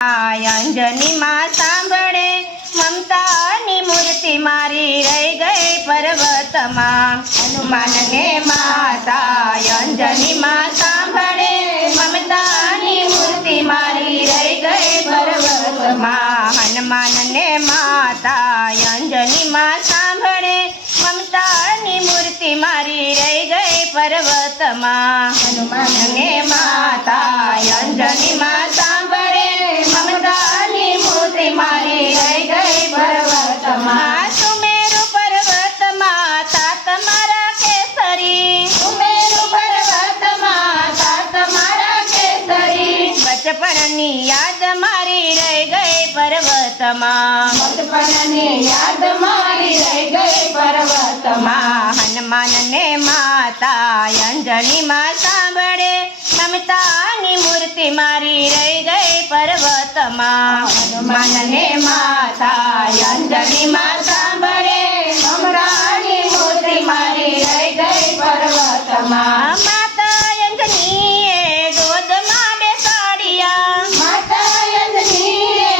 અંજની માં સાંભળે મમતાની મૂર્તિ મારી રહી ગઈ પર્વતમાં. હનુમાનને માતા અંજની માં સાંભળે મમતાની મૂર્તિ મારી રહી ગઈ પર્વતમાં. હનુમાનને માતા અંજની માં સાંભળે મમતાની મૂર્તિ મારી રહી ગઈ પર્વતમાં. હનુમાનને માતા અંજની માં સાંભળે મમતાની મૂર્તિ મારી રહી ગઈ પર્વતમાં. સુમેરુ પર્વતમાં તાત મારા કેસરી, સુમેરુ પર્વતમાં તાત મારા કેસરી. બચપણની યાદ મારી રહી ગઈ પર્વતમાં, બચપણની યાદ મારી રહી ગઈ પર્વતમાં. હનુમાનને માતા અંજની માં સાંભળે મમતાની મૂર્તિ મારી રહી ગઈ પર્વતમાં. હનુમાનને માતા અંજની માં સાંભળે મમતાની મૂર્તિ મારી રહી ગઈ પર્વતમાં. માતા અંજનીએ ગોદમાં બેસાડ્યા, માતા અંજનીએ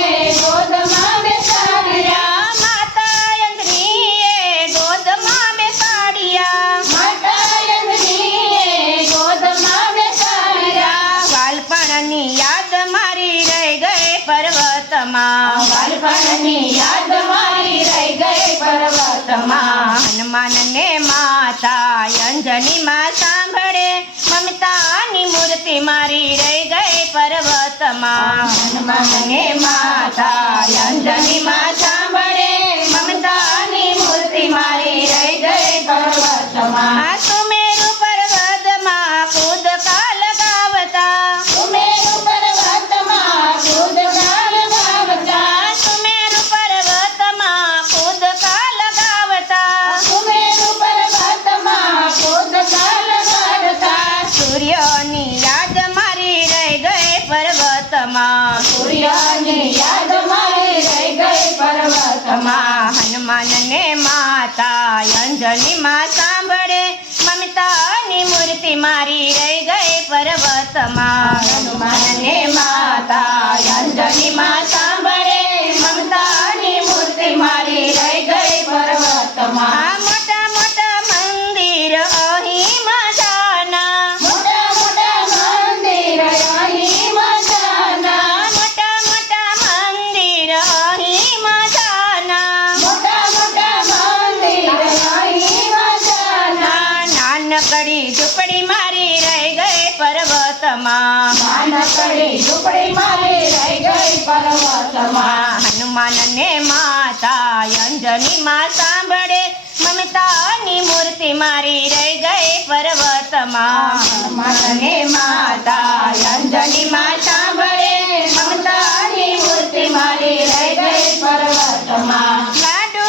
ગોદમાં બેસાડ્યા. માતા અંજનીએ ગોદમાં બેસાડ્યા, માતા અંજનીએ ગોદમાં બેસાડ્યા. બાળપણની યાદ મારી રહી ગઈ પર્વતમાં, બાળપણની યાદ મારી રહી ગઈ પર્વતમાં. હનુમાનને માતા અંજની માં સાંભળે મમતાની મૂર્તિ મારી રહી ગઈ પર્વતમાં. હનુમાનને માતા અંજની માં સાંભળે મમતાની મૂર્તિ મારી રહી ગઈ પર્વતમાં. સુમેરુ પર્વતમાં કૂદકા લગાવતા, સુમેરુ પર્વતમાં કૂદકા લગાવતા. સુમેરુ પર્વતમાં કૂદકા લગાવતા, સુમેરુ પર્વતમાં કૂદકા લગાવતા. સૂર્યની યાદ મારી રહી ગઈ પર્વતમાં, સૂર્યની યાદ મારી રહી ગઈ પર્વતમાં. હનુમાનને માતા અંજની માં સાંભળે મમતાની મૂર્તિ મારી રહી ગઈ પર્વતમાં. હનુમાનને માતા અંજની માં સાંભળે મમતાની મૂર્તિ મારી રહી ગઈ પર્વતમાં. મોટા મોટા મંદિર અહીં મજાના, મોટા મોટા મંદિર અહીં મજાના. મોટા મોટા મંદિર અહીં મજાના, મોટા મોટા મંદિર અહીં મજાના. નાનકડી ઝૂંપડી મારી રહી ગઈ પર્વતમાં, નાનકડી ઝૂંપડી મારી રહી ગઈ પર્વતમાં. હનુમાનને માતા અંજની માં સાંભળે મમતાની મૂર્તિ મારી રહી ગઈ પર્વતમાં. હનુમાનને માતા અંજની માં સાંભળે મમતાની મૂર્તિ મારી રહી ગઈ પર્વતમાં. લાડુ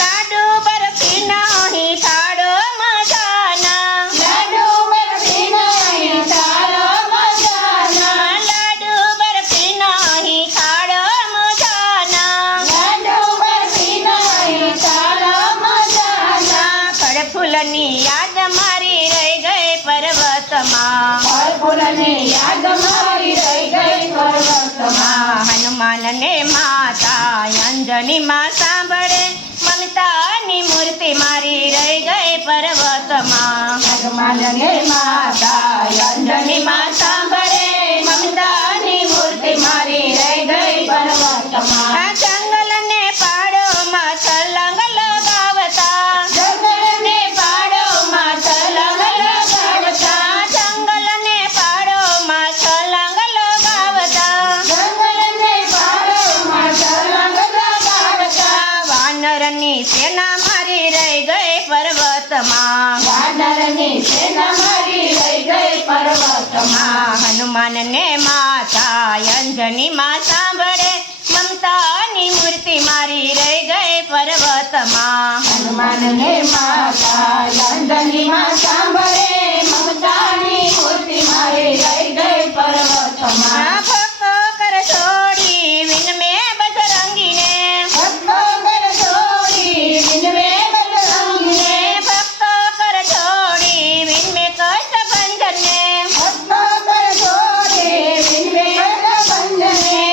લાડુ બરફીના અહીં થાળો મજાના, લાડુ બરફીના અહીં થાળો મજાના. લાડુ બરફીના અહીં થાળો મજાના, લાડુ બરફીના અહીં થાળો મજાના. ફળ ફૂલની યાદ મારી રહી ગઈ પર્વતમાં, ફળ ફૂલની યાદ મારી રહી ગઈ પર્વતમાં. હનુમાનને માતા અંજની માં સાંભળે મમતાની મૂર્તિ મારી રહી ગઈ પર્વતમાં. હનુમાનને માતા અંજની માં સાંભળે મમતાની મૂર્તિ મારી રહી ગઈ પર્વતમાં. જંગલને પાડોમાં છલાંગ લગાવતા, જંગલને પાડોમાં છલાંગ લગાવતા. જંગલને પાડોમાં છલાંગ લગાવતા, જંગલને પાડોમાં છલાંગ લગાવતા. વાનરની સેના મારી રહી ગઈ પર્વતમાં, વાનરની સેના મારી રહી ગઈ પર્વતમાં. હનુમાનને માતા અંજની માં સાંભળે મમતાની મૂર્તિ મારી રહી ગઈ પર્વતમાં. હનુમાનને માતા અંજની માં સાંભળે મમતાની મૂર્તિ મારી રહી ગઈ પર્વતમાં. ભક્તો કર છોડી વિનમે બજરંગીને, ભક્તો કર છોડી વિનમે બજરંગીને. ભક્તો કર છોડી વિનમે કષ્ટભંજનને, ભક્તો કર છોડી વિનમે કષ્ટભંજનને.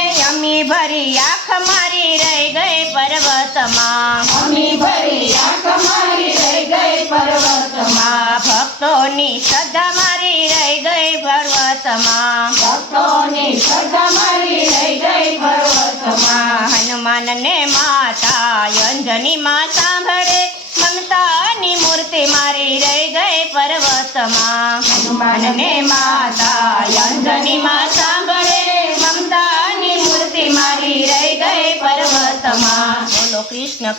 પર્વતમાં અમી ભરી આંખ મારી રહી ગઈ પર્વતમાં. ભક્તોની શ્રદ્ધા મારી રહી ગઈ પર્વતમાં ભક્તોની શ્રદ્ધા મારી રહી ગઈ પર્વતમાં. હનુમાનને માતા અંજનીમાં સાંભળે મમતાની મૂર્તિ મારી રહી ગઈ પર્વતમાં હનુમાનને માતા અંજનીમાં સાંભળે મમતાની મૂર્તિ મારી રહી ગઈ પર્વતમાં. બોલો કૃષ્ણ